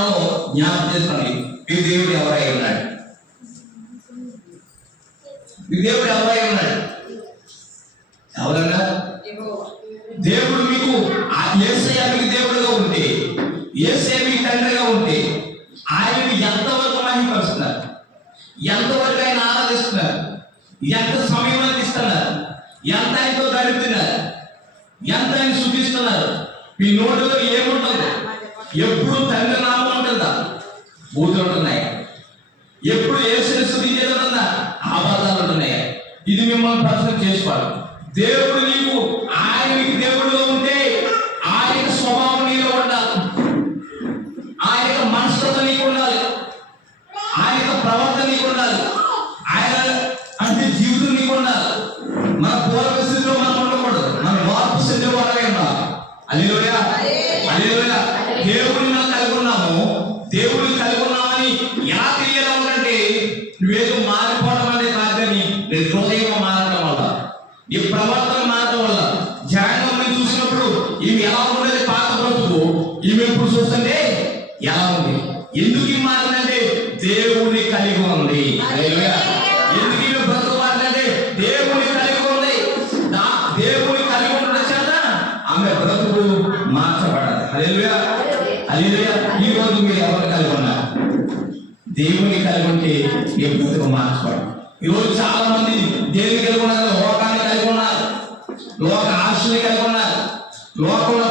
మనం జ్ఞాపకం చేసుకోండి. మీ దేవుడు ఎవరై ఉన్నాడు? మీ దేవుడు ఎవరై ఉన్నాడు? ఎవరన్నా దేవుడు మీకు యేసయ్య మీకు దేవుడుగా ఉంటే, యేసయ్య మీకు తండ్రిగా ఉంటే ఆయన ఎంతవరకు మహిమపరుస్తున్నారు, ఎంతవరకు ఆయన ఆరాధిస్తున్నారు, ఎంత సమయం అందిస్తున్నారు, ఎంత ఆయనతో గడుపుతున్నారు, ఎంత ఆయన సూచిస్తున్నారు. మీ నోటిలో ఏముంటుంది? ఎప్పుడు తండ్రి నామం ఉంటుందా? బూతులు ఉంటున్నాయి. ఎప్పుడు యేసుని స్తుతించేదా? ఆబాదాలు ఉంటున్నాయి. ఇది మిమ్మల్ని ప్రశ్న చేసుకోవాలి. దేవుడు నీకు ఆయన మీకు దేవుడుగా ఉంటే ఆయన స్వభావం నీలో ఉండాలి, ఆయన మనస్తత్వం నీకు ఉండాలి, ఆయన ప్రవర్తన నీకు ఉండాలి, ఆయన అంటే జీవితం నీకు ఉండాలి. మన పూర్వ స్థితిలో మనం ఉండకూడదు, మన మార్పు స్థితిలో వాళ్ళే ఉండాలి. హల్లెలూయా, హల్లెలూయా. దేవుడిని మనం కలిగి ఉన్నాము. దేవుడిని కలిగి ఉన్నామని ఎలా తెలియాలంటే నువ్వేదో మారిపోవడం అనేది కాదు, కానీ నీ హృదయం మారడం వల్ల, నీ ప్రవర్తన మారడం వల్ల. జాయిన్ చూసినప్పుడు ఈమె ఎలా ఉండేది పాత బ్రతుకు, ఈమె ఇప్పుడు చూస్తుంటే ఎలా ఉంది? ఎందుకు మారిందంటే దేవుని కలిగి ఉంది. ఎందుకు ఈమె బ్రతుకు మారిందంటే దేవుని కలిగి ఉంది. దేవుని కలిగి ఉండడం చేత ఆమె బ్రతుకు మార్చబడాలి. హల్లెలూయా, హల్లెలూయా. ఈ రోజు మీరు ఎవరు కలిగి ఉన్నారు? దేవుని కలిగి ఉంటే ఈ బ్రతుకు మార్చబడాలి. ఈ రోజు చాలా మంది దేవుని కలిగి ఉన్నారు, లోకాన్ని కలిగి ఉన్నారు, లోక ఆశని కలిగి ఉన్నారు, లోకంలో